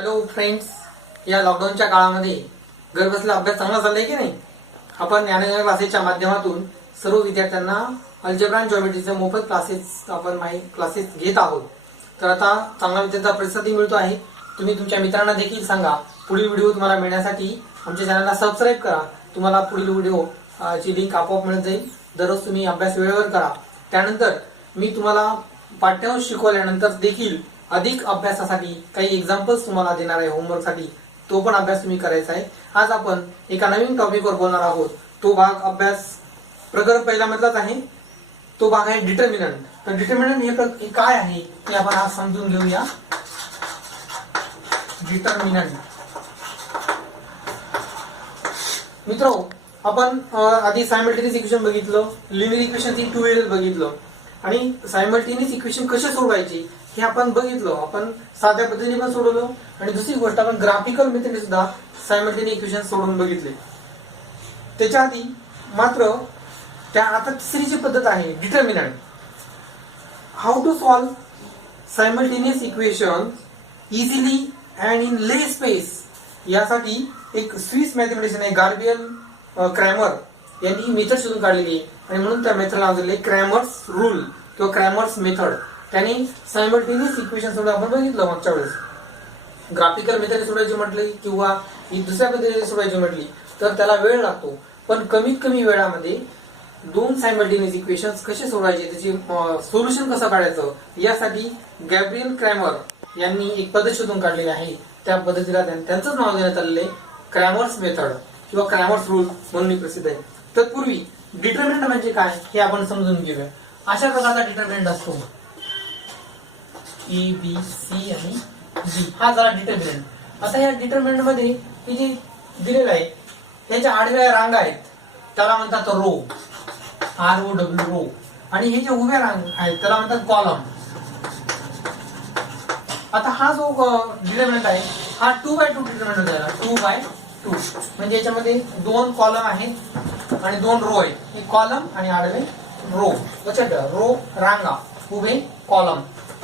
Hello friends, या लॉकडाऊनच्या काळामध्ये घरबसल्या अभ्यास चांगला चाललाय की नाही. आपण ज्ञानगंगा क्लासेसच्या माध्यमातून सर्व विद्यार्थ्यांना अल्जेब्रा आणि जॉमेट्रीचे मोफत क्लासेस घेत आहोत. तर आता चांगला विद्यार्थ्यांचा प्रतिसादही मिळतो आहे. तुम्ही तुमच्या मित्रांना देखील सांगा. पुढील व्हिडिओ तुम्हाला मिळण्यासाठी आमच्या चॅनलला सबस्क्राईब करा. तुम्हाला पुढील व्हिडिओ ची लिंक आपोआप मिळत जाईल. दररोज तुम्ही अभ्यास वेळेवर करा. त्यानंतर मी तुम्हाला पाठ्यांश शिकवल्यानंतर देखील अधिक अभ्यासासाठी काही एक्झाम्पल्स तुम्हाला देणार आहे होमवर्कसाठी. तो पण अभ्यास तुम्ही करायचा आहे. आज आपण एका नवीन टॉपिकवर बोलणार आहोत. तो भाग अभ्यास प्रकरण पहिला मधलाच आहे. तो भाग आहे डिटर्मिनंट. तर डिटर्मिनंट हे काय आहे ते आपण आज समजून घेऊया. डिटर्मिनंट मित्रो, आपण आधी सायमल्टेनियस इक्वेशन बघितलं, लिनियर इक्वेशन ची टू व्हेरिएबल बघितलं आणि सायमल्टेनियस इक्वेशन कसे सोडवायचे हे आपण बघितलं. आपण साध्या पद्धतीने पण सोडवलं आणि दुसरी गोष्ट आपण ग्राफिकल मेथडने सुद्धा सायमल्टेनियस इक्वेशन सोडवून बघितले. त्याच्या आधी मात्र आता तिसरीची पद्धत आहे determinant. How to solve simultaneous equation easily and in less space. यासाठी एक स्विस मॅथमॅटिशियन आहे गार्बियल क्रॅमर यांनी मेथड शोधून काढलेली आहे आणि म्हणून त्या मेथडला नाव दिले क्रॅमर्स रूल किंवा क्रॅमर्स मेथड. त्यांनी सायमल्टेनियस इक्वेशन सोडून आपण बघितलं मागच्या वेळेस. ग्राफिकल मेथड सोडायची म्हटली किंवा दुसऱ्या पद्धतीने सोडायची म्हटली तर त्याला वेळ लागतो. पण कमीत कमी वेळामध्ये दोन सायमल्टेनियस इक्वेशन्स कसे सोडवायचे, त्याची सोल्युशन कसं काढायचं यासाठी गॅब्रियल क्रॅमर यांनी एक पद्धत शोधून काढलेली आहे. त्या पद्धतीला त्यांचंच नाव देण्यात आलेलं आहे क्रॅमर्स मेथड किंवा क्रॅमर्स रूल म्हणून प्रसिद्ध आहे. तत्पूर्वी डिटर्मिनंट म्हणजे काय हे आपण समजून घेऊया. अशा प्रकारचा डिटर्मिनंट असतो ए बी सी आणि डी. हा झाला डिटर्मिनंट. आता या डिटर्मिनंट मध्ये हे जे दिलेलं आहे त्याच्या आडव्या रांगा आहेत त्याला म्हणतात row, R O W row. आणि हे जे उभ्या रांगा आहेत त्याला म्हणतात कॉलम. आता हा जो डिटर्मिनंट आहे हा 2x2 डिटर्मिनंट झाला. 2x2 म्हणजे याच्यामध्ये दोन कॉलम आहेत आणि दोन रो आहेत. हे कॉलम आणि आडवे रो. लक्षात ठेवा, रो रांगा, उभे कॉलम.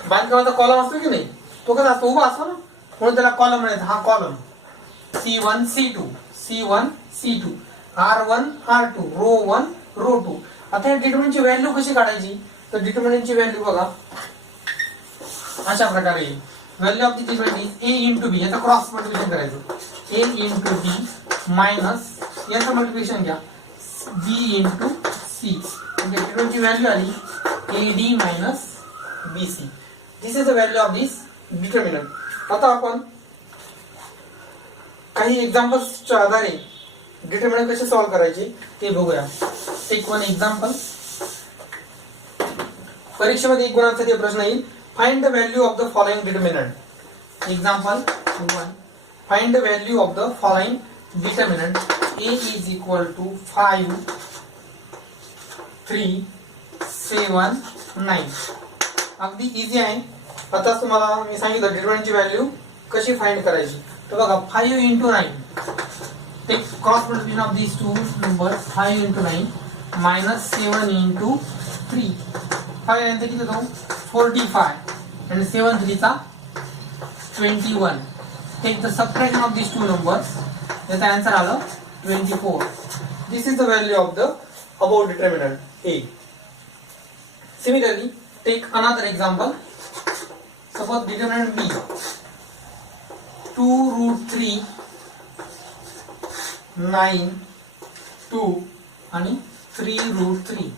बांधकामाचा कॉलम असतो की नाही, तो कसा असतो, उभा असतो ना, म्हणून त्याला कॉलम म्हणायचं. हा column C1 C2 C1 C2 R1 R2 row 1 row 2. आता या डिटर्मिनंटची व्हॅल्यू कशी काढायची, तर डिटर्मिनंटची व्हॅल्यू बघा अशा प्रकारे येईल. Value of the determinant A into B, याचा क्रॉस मल्टिप्लिकेशन करायचं. A इंटू बी मायनस याचं मल्टिप्लिकेशन घ्या B इंटू C. म्हणजे डिटर्मिनंटची व्हॅल्यू आली AD minus BC. This is the value of this determinant. आता आपण काही एक्झाम्पल्सच्या आधारे डिटर्मिनंट कसे सॉल्व्ह करायचे ते बघूया. Take one example. परीक्षेमध्ये एक गुणांसाठी प्रश्न येईल. Find the value of the following determinant. Example 1. Find the value of the following determinant. A is equal to 5 3 7 9. अगदी इझी आहे. आता तुम्हाला मी सांगितलं डिटर्मिनंटची व्हॅल्यू कशी फाइंड करायची. तर बघा 5 into 9. Take cross multiplication of these two numbers. 5 into 9 minus 7 into 3. 5 नंतर किती होतो 45 आणि 7 3 चा 21. Take the subtraction of these two numbers. याचा आन्सर आलं 24. This is the value of the about determinant A. Similarly, take another example. Suppose determinant B 2 root 3 9 2 आणि 3 root 3.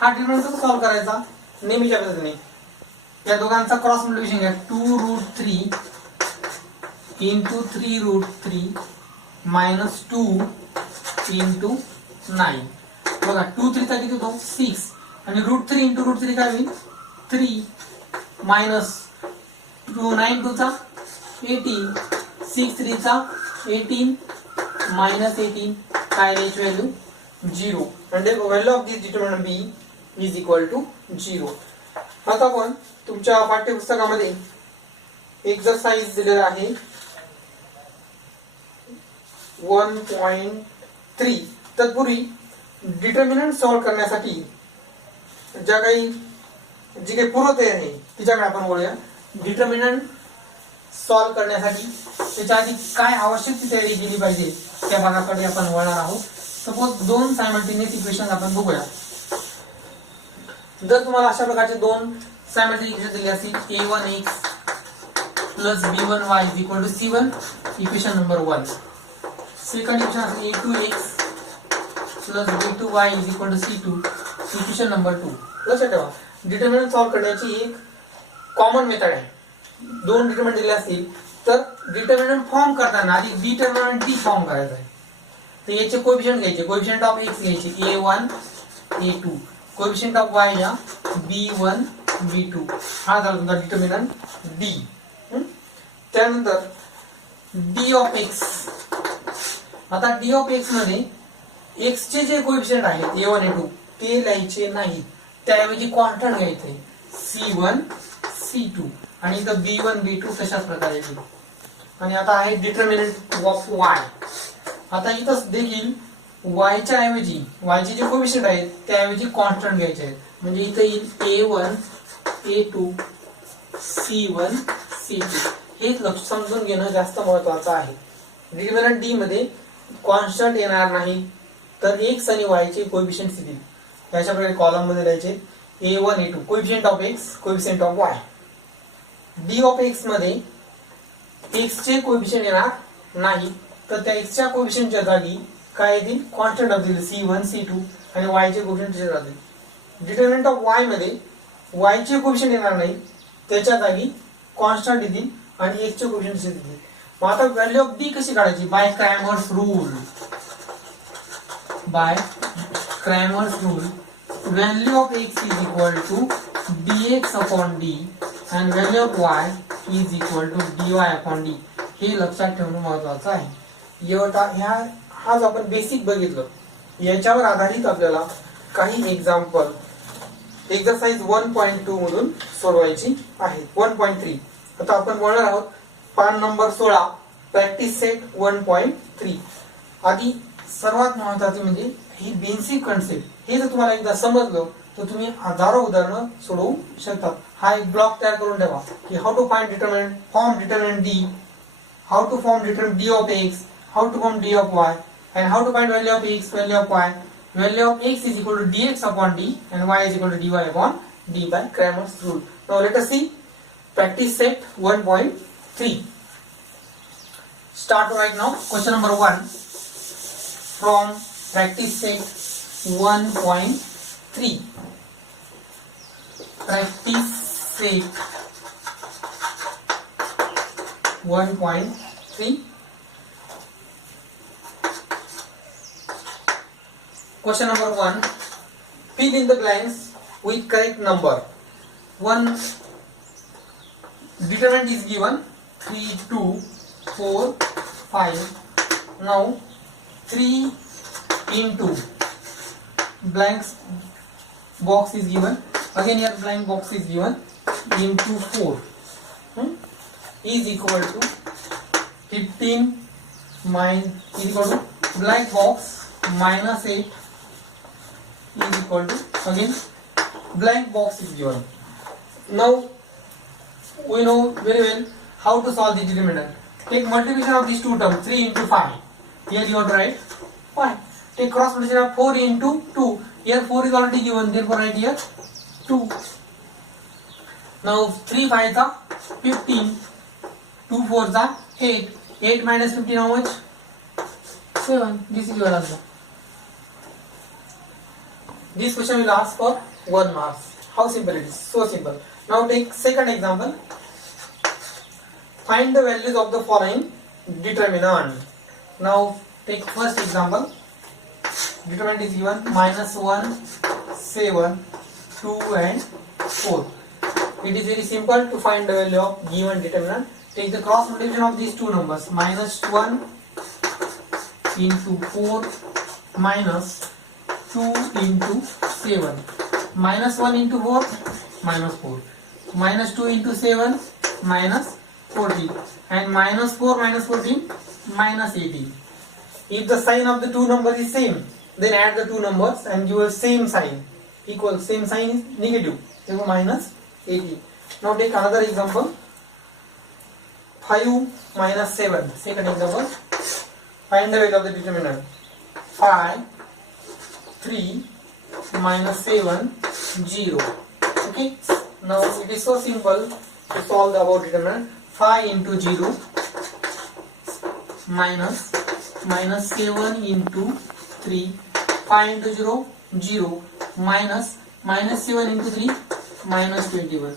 हा determinant कसा सॉल्व्ह करायचा, नेहमीच्या पद्धतीने या दोघांचा क्रॉस मल्टिप्लिकेशन घ्या. 2 root 3 into 3 root 3 minus 2 into 9. बघा 2 3 चा किती होतो 6 आणि रूट 3 इंटू रूट 3 काय होईल 3 मायनस 2 9 2 चा 18 6 3 चा 18 मायनस 18 काय याची व्हॅल्यू 0. म्हणजे value of this determinant B is equal to 0. आता आपण तुमच्या पाठ्यपुस्तकामध्ये एक्सरसाइज दिलेला आहे 1.3. तत्पूर्वी डिटर्मिनंट सॉल्व्ह करण्यासाठी जी काही पूर्वतयारी आहे तिच्याकडे आपण बोलूया. डिटर्मिनंट सॉल्व्ह करण्यासाठी त्याच्या आधी काय आवश्यक ती तयारी केली पाहिजे त्या भागाकडे आपण वळणार आहोत. सपोज दोन सायमल्टेनियस इक्वेशन आपण बघूया. जर तुम्हाला अशा प्रकारचे दोन सायमल्टेनियस इक्वेशन दिले असतील a1x plus b1y is equal to c1 equation number 1. Second equation असेल a2x plus b2y is equal to c2 equation number 2. लक्षात ठेवा डिटर्मिनंट सॉल्व्ह करण्याची एक कॉमन मेथड आहे. दोन डिटर्मिनंट दिले असतील तर डिटर्मिनंट फॉर्म करताना आधी डिटर्मिनंट डी फॉर्म करायचा आहे. तर याचे कोएफिशिएंट घ्यायचे. कोएफिशिएंट ऑफ x घ्यायचे a1 a2. Coefficient of y या b1 b2. हा झाला तुमचा डिटर्मिनंट d. त्यानंतर d ऑफ x. आता d ऑफ x मध्ये x चे जे कोएफिशिएंट आहेत a1 a2 ते लिहायचे नाही. त्याऐवजी कॉन्स्टंट घ्यायचे c1 c2 आणि इथं b1 b2 तशाच प्रकारे लिहू. आणि आता आहे डिटर्मिनंट ऑफ y. आता इथं देखील y च्या ऐवजी y चे जे कोएफिशिएंट आहेत त्याऐवजी कॉन्स्टंट घ्यायचे आहेत. म्हणजे इथं येईल a1 a2 c1 c2. हे लक्ष समजून घेणं जास्त महत्वाचं आहे. डिटर्मिनंट डी मध्ये कॉन्स्टंट येणार नाही तर x आणि y चे कोएफिशिएंट्स येतील. अशा प्रकारे कॉलम मध्ये लिहायचे a1 a2 coefficient of x coefficient of y. d of x मध्ये x चे कोएफिशिएंट येणार नाही तर त्या x च्या कोएफिशिएंटच्या जागी काय येतील कॉन्स्टंट असतील c1 c2 आणि y चे कोएफिशिएंट तिथे राहतील. डिटर्मिनंट ऑफ y मध्ये y चे कोएफिशिएंट येणार नाही त्याच्या जागी कॉन्स्टंट येतील आणि x चे कोएफिशिएंट येतील. मग आता व्हॅल्यू ऑफ d कशी काढायची by Cramer's rule. By Cramer's rule value of x is equal to dx upon d and value of y is equal to dy upon d. हे लक्षात ठेवणं महत्वाचं आहे. हाच आपण बेसिक बघितलं. याच्यावर आधारित आपल्याला काही एक्झाम्पल एक्सरसाइज 1.2 मधून सोडवायची आहे. 1.3 आता आपण बोलणार आहोत पान नंबर 16 प्रॅक्टिस सेट 1.3. आधी सर्वात महत्वाचे म्हणजे ही बेसिक कन्सेप्ट. हे जर तुम्हाला एकदा समजलं तर तुम्ही हजारो उदाहरणं सोडवू शकतात. हा एक ब्लॉक तयार करून ठेवा की how to find determinant form determinant D, how to form determinant D of X, how to form D of Y and how to find value of x, value of y. Value of x is equal to dx upon d and y is equal to dy upon d by Cramer's rule. Now let us see practice set 1.3. Start right now. Question number 1 from practice set 1.3. Practice set 1.3. Question number 1. Fill in the blanks with correct number. One determinant is given 3, 2, 4, 5. Now 3 into blank box is given. Again here blank box is given into 4 is equal to 15 is equal to blank box minus 8 is equal to again blank box is given. Now we know very well how to solve the determinant. Take multiplication of these two terms 3 into 5. Here you have to write 5. Take cross multiplication of 4 into 2. Here 4 is already given, therefore write here 2. Now 3 5s are 15. 2 4s are 8. 8 minus 15 how much? 7. This is your answer. This question will ask for 1 mark. How simple it is. So simple. Now take second example. Find the values of the following determinant. Now take first example. Determinant is given -1, 7, 2 and 4. It is very simple to find the value of given determinant. Take the cross multiplication of these two numbers. -1 into 4 minus 2 into 7. -1 into 4 minus 4. -2 into 7 minus 14. And -4 minus 14 minus 18. If the sign of the two numbers is same, then add the two numbers and give a same sign. Equal same sign is negative. Therefore minus 18. Now take another example. 5 minus 7. Second example, find the value of the determinant. 5, 3 minus 7, 0. Okay, now it is so simple to solve the above determinant. 5 into 0 minus 7 into 3. 5 into 0, 0 minus 7 into 3, minus 21.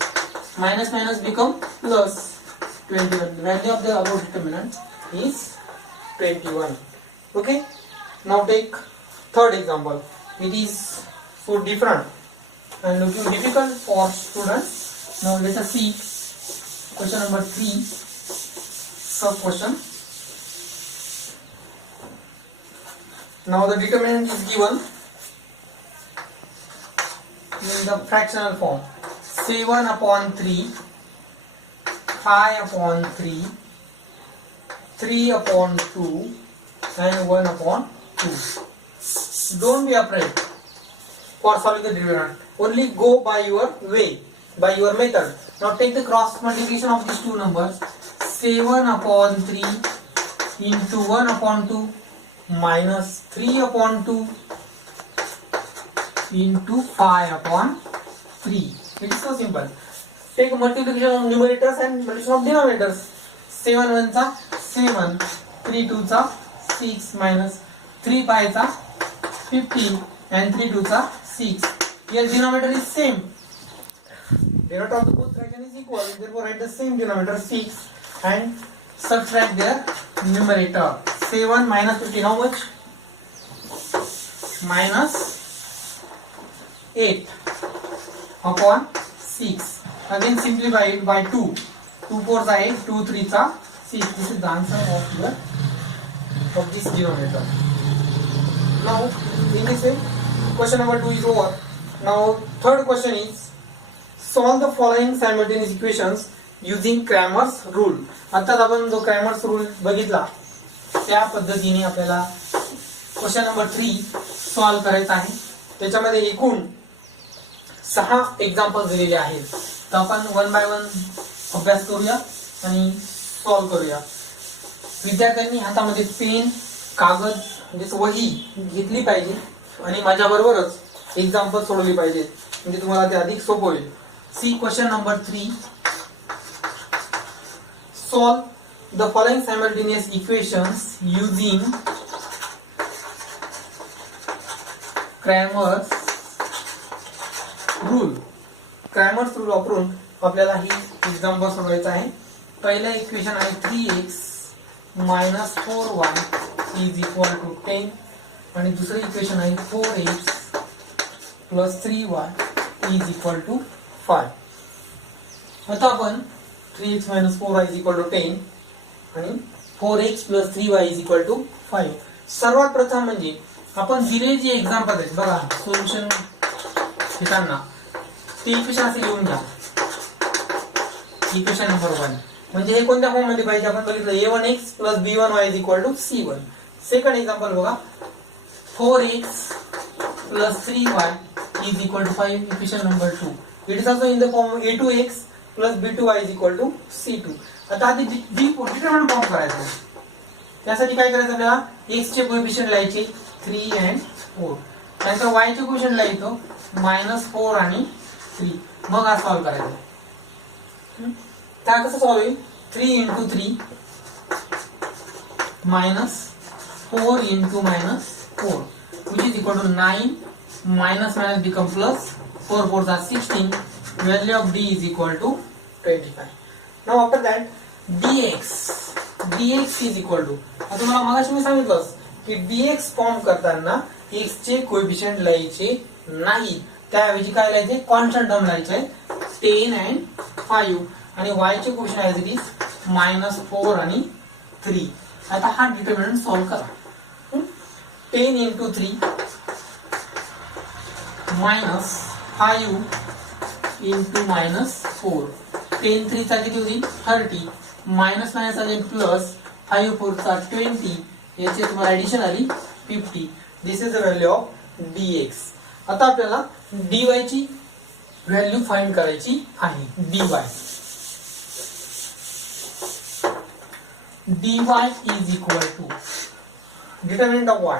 Minus become plus 21. The value of the above determinant is 21. Okay. Now take third example. It is so different and looking difficult for students. Now let us see question number 3. Sub question. Now the determinant is given in the fractional form. 7 upon 3, 5 upon 3, 3 upon 2 and 1 upon 2. Don't be afraid for solving the determinant. Only go by your way, by your method. Now take the cross multiplication of these two numbers. 7 upon 3 into 1 upon 2 minus 3 upon 2 into 5 upon 3. It is so simple. Take multiplication of numerators and multiplication of denominators. 7 1 चा 7, 3 2 चा 6 minus 3 5 चा 15 and 3 2 चा 6. Here denominator is same. Denominator of the both fraction is equal. Therefore write the same denominator 6 and subtract their numerator. 7 minus 15, how much? Minus 8 upon 6. Again simplify it by 2. 2 4 are 8, 2 3 are 6. This is the answer of this denominator. Now in this way, question number 2 is over. Now third question is solve the following simultaneous equations using Cramer's rule. आता आपण जो Cramer's rule बघितला त्या पद्धतीने आपल्याला question number 3 solve करायचा आहे. त्याच्यामध्ये एकूण 6 एक्झाम्पल्स दिलेले आहेत. तर आपण वन बाय वन अभ्यास करूया आणि सॉल्व करूया. विद्यार्थ्यांनी हातामध्ये पेन, कागद म्हणजे वही घेतली पाहिजे आणि माझ्या बरोबरच एक्झाम्पल सोडवली पाहिजे, म्हणजे तुम्हाला ते अधिक सोपं होईल. See question number 3. Solve the following simultaneous equations using Cramer's rule. Cramer's rule वापरून आपल्याला ही एक्झाम्पल सोडवायचं आहे. पहिलं इक्वेशन आहे 3x minus 4y is equal to 10 आणि दुसरं इक्वेशन आहे 4x plus 3y is equal to 5. आता आपण 3x minus 4y is equal to 10 आणि 4x plus 3y is equal to 5. सर्वात प्रथम म्हणजे आपण दिलेले जे एक्झाम्पल आहेत बघा, सोल्युशन घेताना ते इक्वेशन असे लिहून घ्या. इक्वेशन नंबर 1 म्हणजे हे कोणत्या फॉर्म मध्ये पाहिजे आपण बघितलं. a1x plus b1y is equal to c1. Second example बघा, 4x plus 3y is equal to 5. Equation number 2. It is also in the form a2x plus b2y is equal to c2. आता आधी determinant form करायचा. त्यासाठी काय करायचं आपल्याला, x चे coefficient लिहायचे 3 and 4. त्यानंतर y चे कोएफिशिएंट लिहायचो -4 आणि 3. मग हा सॉल्व करायचा. त्या कसं सॉल्व होईल, 3 into 3 -4 into -4 which is equal to 9. Minus become plus. 4 4s are 16. Value of d is equal to 25. Now after that dx is equal to, आता तुम्हाला मगाशी मी सांगितलं की dx फॉर्म करताना x चे कोएफिशिएंट लिहायचे नाही, त्याऐवजी काय लिहायचे, कॉन्स्टंट टर्म लिहायचे 10 and 5 आणि y चे कोएफिशिएंट आहे -4 आणि 3. आता हा डिटरमिनंट सॉल्व करा. 10 into 3 -5 into -4. 10 3 चा किती होईल 30. मायनस आले प्लस 5 4 चा 20. याची तुम्हाला ऍडिशन आली 50. This is the value of dx. आता आपल्याला dy ची व्हॅल्यू फाइंड करायची आहे. dy dy is equal to determinant of y,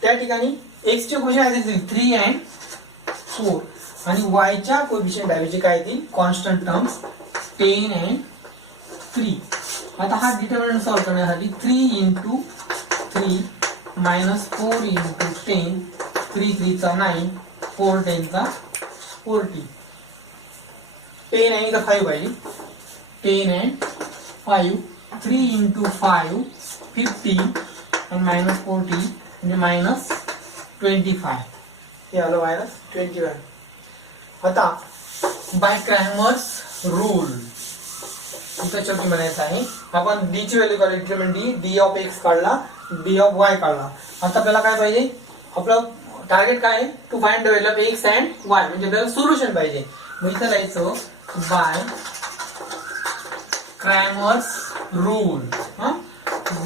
त्या ठिकाणी x चे कोएफिशिएंट येतील 3 and 4 आणि y च्या कोएफिशिएंट ऐवजी काय येतील कॉन्स्टंट टर्म्स 10 and 3. आता हा डिटर्मिनंट सॉल्व करण्यासाठी 3 into 3 minus 4 into 10, 3 3 चा 9, 4 10 चा 40. 10 आणि इथं 5 आहे, 10 and 5, 3 into 5 50 and minus 40 म्हणजे minus 25. हे आलं minus 25. आता बाय क्रॅमर्स रूल इथं शेवटी म्हणायचं आहे, आपण d ची व्हॅल्यू काढली डिटरमिनंट d ऑफ x काढला, d ऑफ y काढला. आता आपल्याला काय पाहिजे, आपलं टार्गेट काय आहे to find the value of x and y, म्हणजे आपल्याला सोल्युशन पाहिजे. मग इथं लिहायचं by Cramer's rule,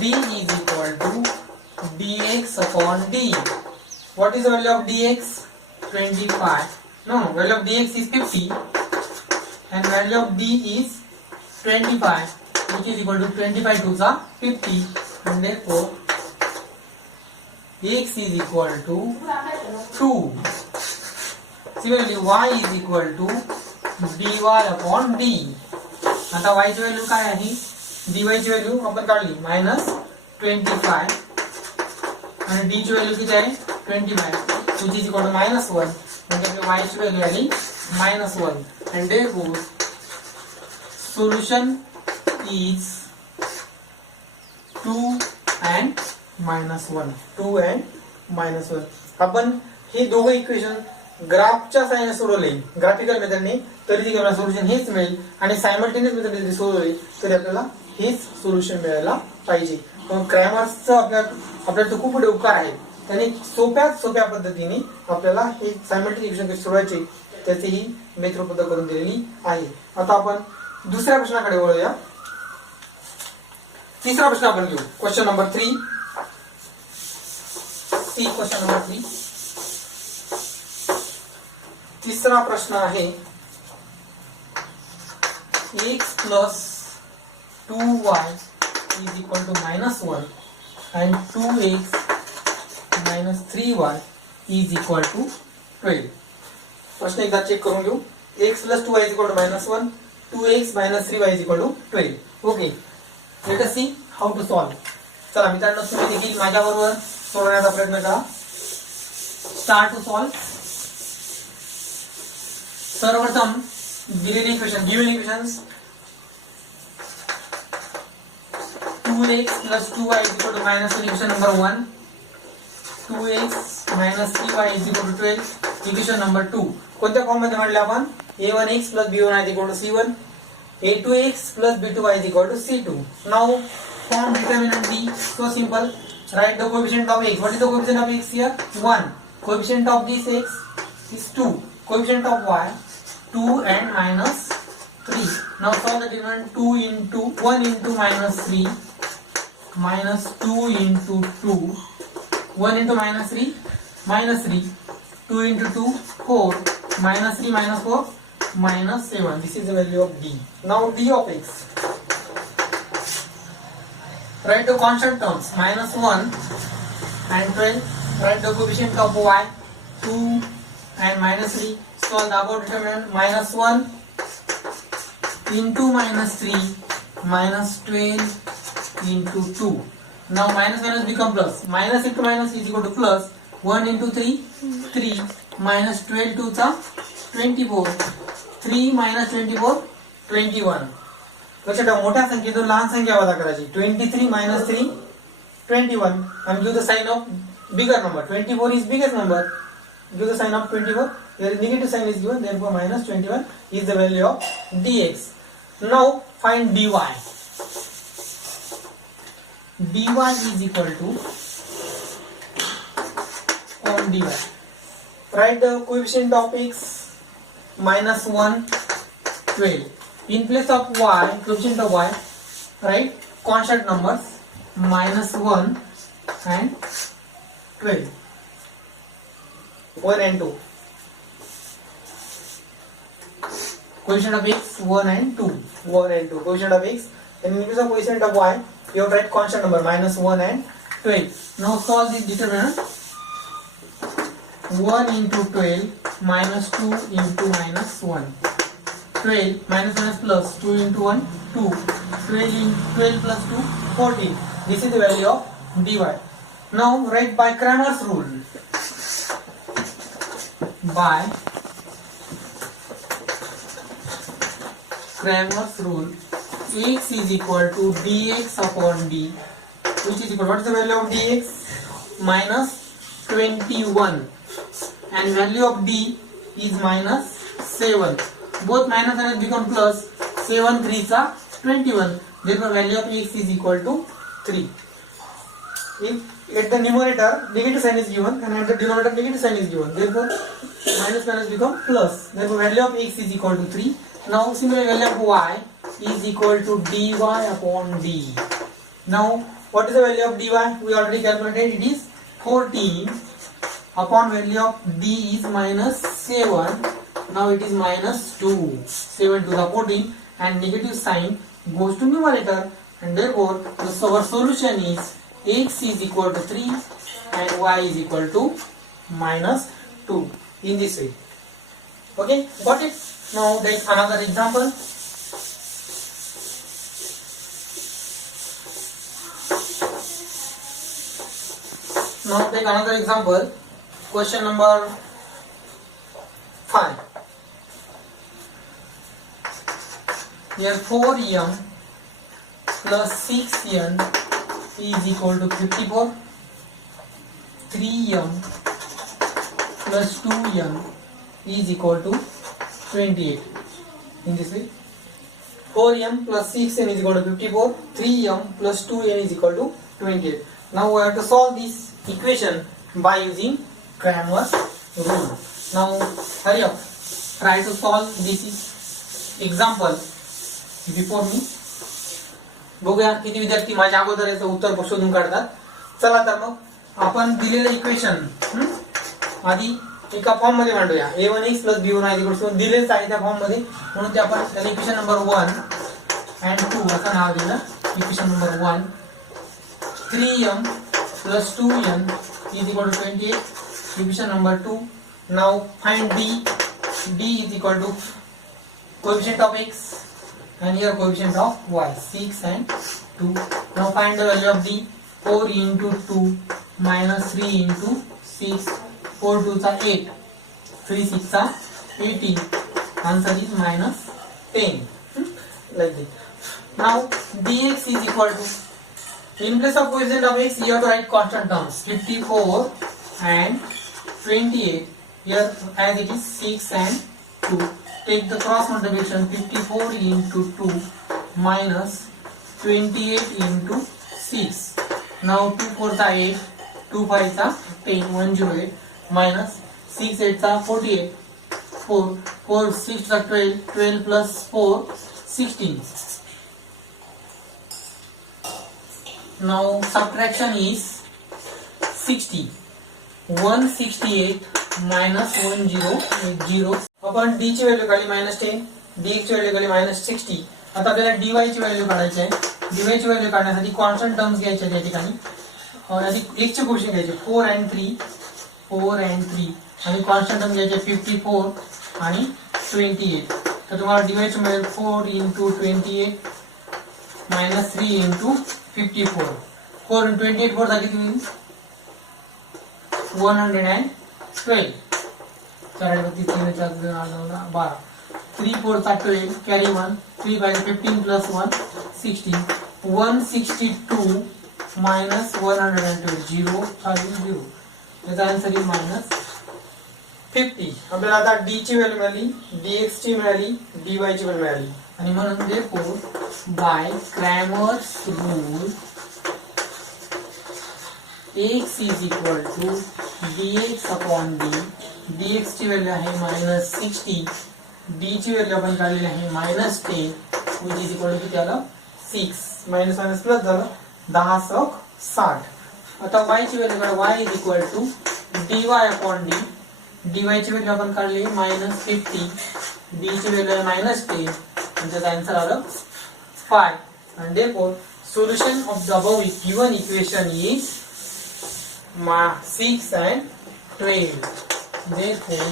d is equal to dx upon d. What is the value of dx 25. No, value of dx is 50 and value of d is 25, which is equal to 25 to the 50, and therefore x is equal to 2. Similarly, y is equal to dy upon d. आता y ची value काय आहे, dy ची value आपण काढली -25 आणि d ची value किती आहे 25, which is equal to -1. म्हणजे y ची व्हॅल्यू आली -1 and therefore solution is 2 and -1. 2 and -1. आपण हे दोघं इक्वेशन ग्राफच्या साहाय्याने सोडवले, ग्राफिकल मेथडने, तरी देखील आपल्याला सोल्युशन हेच मिळेल आणि सायमल्टेनियस मेथडने जरी सोडवले तरी आपल्याला हेच सोल्युशन मिळायला पाहिजे. पण क्रॅमर्सचं आपल्याला खूप मोठे उपकार आहेत. त्यांनी सोप्या पद्धतीने आपल्याला हे सायमल्टेनियस इक्वेशन कसे सोडवायचे त्याचीही मेथड उपलब्ध करून दिलेली आहे. आता आपण दुसऱ्या प्रश्नाकडे वळूया. तिसरा प्रश्न आपण घेऊ, क्वेश्चन नंबर 3. Question number 3. तिसरा प्रश्न आहे x plus 2y is equal to -1 and 2x minus 3y is equal to 12. प्रश्न एकदा चेक करून घेऊ. x plus 2y is equal to -1, 2x minus 3y is equal to 12. Okay, let us see how to solve. चला मित्रांनो, तुम्ही देखील माझ्याबरोबर सोडवण्याचा प्रयत्न करा. Start to solve. सर्वप्रथम दिलेली equation, given equations 2x plus 2y is equal to -1, equation number 1. 2x minus 3y is equal to 12, equation number 2. कोणत्या फॉर्म मध्ये मांडले आपण, a1x plus b1y is equal to c1, a2x plus b2y is equal to c2. Now form determinant d. So simple. Write the coefficient of x. What is the coefficient of x here? 1. Coefficient of this x is 2. Coefficient of y 2 and -3. Now solve the determinant. 2 into 1 into -3 minus 2 into 2. 1 into -3 -3. 2 into 2 4. -3 minus 4 -7. This is the value of d. Now d of x. Write the constant terms -1 and 12. Write the coefficient of y 2 and -3. Solve the above determinant. -1 into -3 minus 12 into 2. Now minus minus become plus. Minus into minus is equal to plus. 1 into 3 3 minus 12 to 24. 3 minus 24 21. लक्षात ठेवा, मोठ्या संख्येतून लहान संख्या वजा करायची. 23 minus 3 21 and give the sign of bigger number. 24 is biggest number. Give the sign of 24. Here negative sign is given, therefore minus 21 is the value of dx. Now find dy. dy is equal to on dy. Write the coefficient of x -1 12. In place of y, coefficient of y, write constant numbers -1 and 12. 1 and 2. Coefficient of x 1 and 2. 1 and 2. Coefficient of x then in case of coefficient of y, you have to write constant number -1 and 12. Now solve this determinant. 1 into 12 minus 2 into minus 1. 12 minus minus plus 2 into 1 2. 12 plus 2 14. This is the value of dy. Now write by Cramer's rule. By Cramer's rule, x is equal to dx upon d, which is equal to, what is the value of dx? Minus 21, and value of d is minus 7. Both minus and become plus. 7 3s are 21. Therefore value of x is equal to 3. If at the numerator negative sign is given and at the denominator negative sign is given, therefore minus minus become plus. Therefore value of x is equal to 3. Now similarly value of y is equal to dy upon d. Now what is the value of dy? We already calculated, it is 14 upon value of d is minus 7. Now it is minus 2. 7 to the 14 and negative sign goes to numerator, and therefore our solution is x is equal to 3 and y is equal to minus 2 in this way. Okay, got it? Now take another example. Now take another example. Question number 5. Here 4m plus 6n is equal to 54. 3m plus 2n is equal to 28. In this way, 4m plus 6n is equal to 54. 3m plus 2n is equal to 28. Now we have to solve this equation by using Cramer's rule. Now hurry up, try to solve this example before me. बघूया किती विद्यार्थी माझ्या अगोदर याचं उत्तर शोधून काढतात. चला तर मग आपण दिलेलं इक्वेशन आधी एका फॉर्म मध्ये मांडूया. a1x plus b1y is equal to दिलेच आहे त्या फॉर्म मध्ये, म्हणून ते आपण त्याला इक्वेशन नंबर 1 and 2 असं नाव दिलं. Equation number 1, 3m plus 2n is equal to 28. Equation number 2. Now find d. D is equal to coefficient of x and here coefficient of y, 6 and 2. Now find the value of d. 4 into 2 minus 3 into 6. 4 2s are 8. 3 6 are 18. Answer is minus 10. Like this. Now dx is equal to, in place of coefficient of x you have to write constant terms. 54 and 28. Here as it is 6 and 2. Take the cross multiplication. 54 into 2 minus 28 into 6. Now 2 4s are 8, 2 5s are 10, 108 minus 6 8s are 48, 4 4 6 are 12, 12 plus 4 16. Now subtraction is 60. 168 minus 1080. आपण d ची value काढली -10, dx ची value काढली -60. आता आपल्याला dy ची value काढायची आहे. dy ची व्हॅल्यू काढण्यासाठी कॉन्स्टंट टर्म्स घ्यायचे या ठिकाणी. आधी x चे कोएफिशिएंट घ्यायचे 4 and 3 आणि कॉन्स्टंट टर्म घ्यायचे 54 आणि 28. तर तुम्हाला dy ची मिळेल 4 into 28 minus 3 into 54. 4 into 28 4 किती होईल? 112. 4 3 3 12. 3 4 12 carry 1. 3 by 15 plus 1 16. 162 minus 112 0 0. याचा आन्सर इज -50. आपल्याला आता d ची व्हॅल्यू मिळाली, dx ची मिळाली, dy ची व्हॅल्यू मिळाली आणि म्हणून therefore by Cramer's rule x is equal to dx upon d. dx ची व्हॅल्यू आहे -60. d ची व्हॅल्यू आपण काढलेली आहे -10 which is equal to किती आलं 6. मायनस मायनस प्लस झालं 10 × 60. आता y ची व्हॅल्यू काढा. y is equal to dy upon d. dy ची व्हॅल्यू आपण काढली -50. d ची व्हॅल्यू आहे -10 म्हणजे आन्सर आलं 5. and therefore solution of the above given equation is 6 and 12. Therefore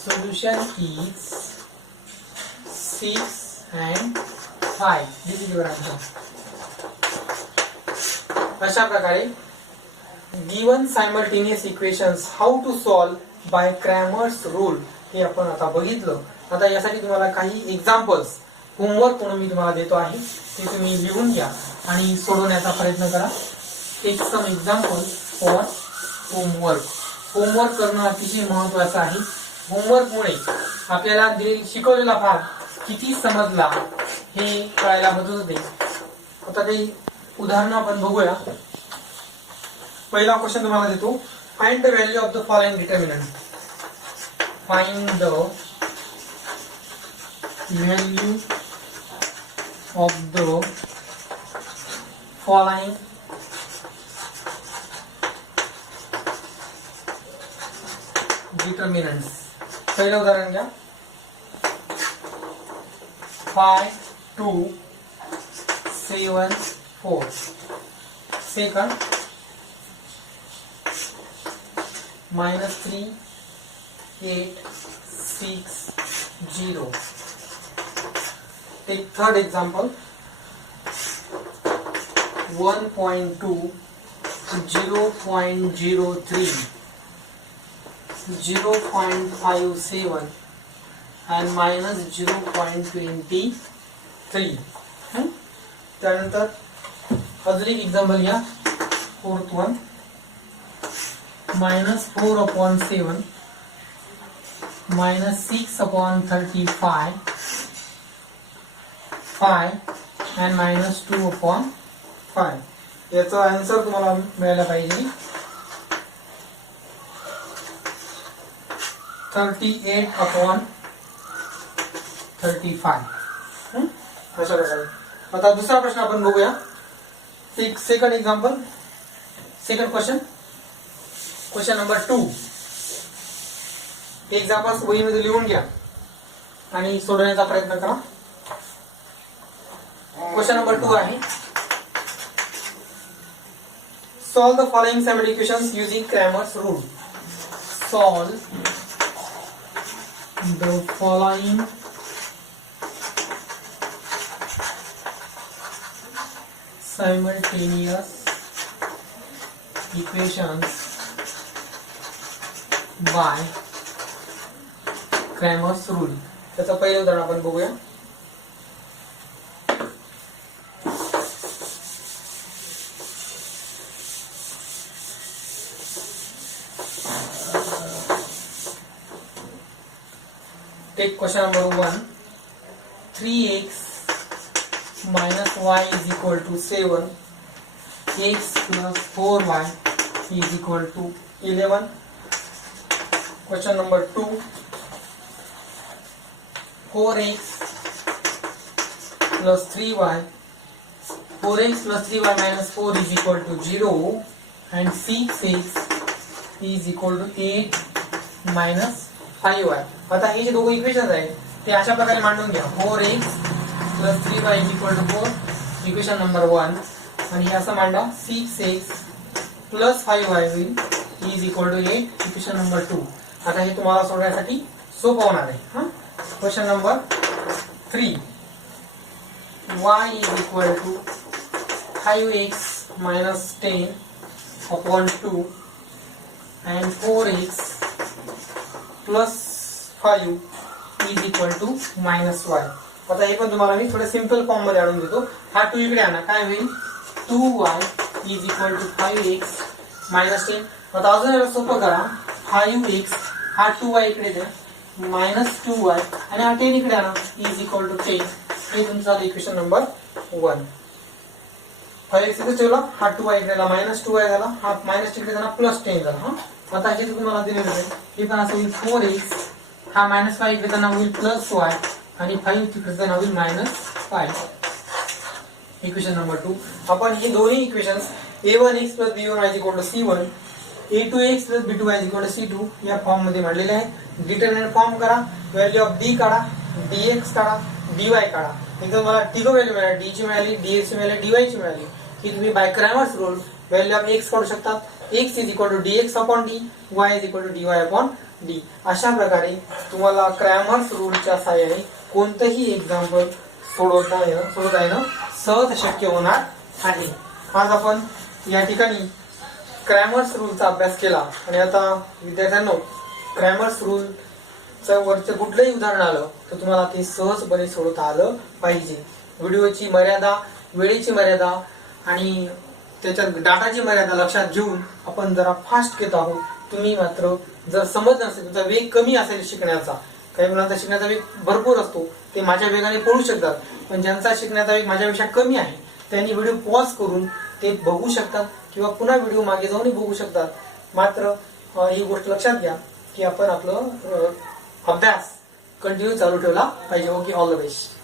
solution is 6 and 5. This is your answer. अशा प्रकारे given simultaneous equations how to solve by Cramer's rule हे आपण आता बघितलं. आता यासाठी तुम्हाला काही एक्झाम्पल्स होमवर्क म्हणून मी तुम्हाला देतो आहे, ते तुम्ही लिहून घ्या आणि सोडवण्याचा प्रयत्न करा. Take some example for homework. Homework करणं अतिशय महत्वाचं आहे. होमवर्कमुळे आपल्याला शिकवलेला भाग किती समजला हे कळायला मदत होते. आता काही उदाहरणं आपण बघूया. पहिला क्वेश्चन तुम्हाला देतो. Find the value of the following determinant. Find the value of the following determinants. पहिलं उदाहरण घ्या. 5, 2, 7, 4. Second -3, 8, 6, 0. Take third example. 1.2, 0.03, 0.57 and -0.23. त्यानंतर अजून एक एक्झाम्पल घ्या. Fourth one. -4/7, -6/35, 5 and -2/5. याचा आन्सर तुम्हाला मिळायला पाहिजे 38/35. अशा प्रकारे. आता दुसरा प्रश्न आपण बघूया. Second example, second question, question number 2. Examples वहीमध्ये लिहून घ्या आणि सोडवण्याचा प्रयत्न करा. क्वेश्चन नंबर 2 आहे. Solve the following simultaneous equations using Cramer's rule. Solve the following simultaneous equations by Cramer's rule. त्याचं पहिलं उदाहरण आपण बघूया. Take question number 1. 3x minus y is equal to 7. X plus 4y is equal to 11. Question number 2. 4x plus 3y. 4x plus 3y minus 4 is equal to 0. And 6x is equal to 8 minus 5y. आता हे जे दोघं equations आहेत ते अशा प्रकारे मांडून घ्या. 4x plus 3y is equal to 4, equation number 1. आणि हे असं मांडा. 6x plus 5y is equal to 8, equation number 2. आता हे तुम्हाला सोडवण्यासाठी सोपं होणार आहे. Question number 3. y is equal to 5x minus 10/2 and 4x plus 5 is equal to minus y. आता हे पण तुम्हाला मी थोडं सिंपल फॉर्म मध्ये आणून देतो. हा 2 इकडे आणा. काय होईल? 2y is equal to 5x minus 10. आता अजून याला सोपं करा. 5x हा 2y इकडे द्या minus 2y आणि हा 10 इकडे आणा is equal to 10. हे तुमचं इक्वेशन नंबर 1. 5x इथे ठेवला. हा 2y इकडे आला minus 2y झाला. हा मायनस इकडे झाला प्लस 10 झाला. आता हे तुम्हाला दिलेलं आहे. हे पण असं होईल 4x हा -5 इकडे जाणार होईल +y आणि 5 तिकडे जाणार होईल -5. Equation number 2. आपण हे दोन्ही equations a1x + b1y = c1, a2x + b2y = c2 या फॉर्म मध्ये मांडलेले आहेत. डिटरमिनंट फॉर्म करा. व्हॅल्यू ऑफ d काढा, dx काढा डीवाय काढा. एकदा मला तिघ व्हॅल्यू मिळाली, डी ची मिळाली, डी ची मिळाली, डीवाय ची मिळाली की तुम्ही by Cramer's rule value of X काढू शकतात. X is equal to DX upon D, Y is equal to DY upon D. अशा प्रकारे तुम्हाला क्रॅमर्स रूलच्या साहाय्याने कोणतंही एक्झाम्पल सोडवता येणं सहज शक्य होणार आहे. आज आपण या ठिकाणी क्रॅमर्स रूलचा अभ्यास केला आणि आता विद्यार्थ्यांनो क्रॅमर्स रूलचं वरचं कुठलंही उदाहरण आलं तर तुम्हाला ते सहजपणे सोडवता आलं पाहिजे. व्हिडिओची मर्यादा, वेळेची मर्यादा आणि त्याच्यात डाटाची मर्यादा लक्षात घेऊन आपण जरा फास्ट घेत आहोत. तुम्ही मात्र जर समज नसेल, तुमचा वेग कमी असेल शिकण्याचा, काही मुलांचा शिकण्याचा वेग भरपूर असतो, ते माझ्या वेगाने पळू शकतात, पण ज्यांचा शिकण्याचा वेग माझ्यापेक्षा कमी आहे त्यांनी व्हिडिओ पॉज करून ते बघू शकतात किंवा पुन्हा व्हिडिओ मागे जाऊन बघू शकतात. मात्र ही गोष्ट लक्षात घ्या की आपण आपलं अभ्यास कंटिन्यू चालू ठेवला पाहिजे. Okay, all the best.